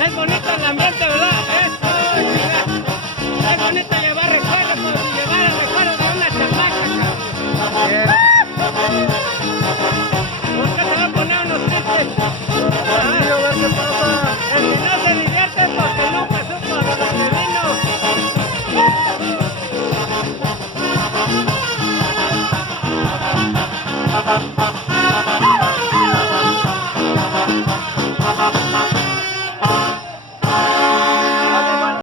Es bonito el ambiente, ¿verdad? Eso, mira. Es bonito llevar recuerdos, como si llevara recuerdos de una chamaca, cabrón. ¿Por qué se va a poner unos tristes? A ver qué pasa. El que no se divierte porque nunca supo de lo que vino.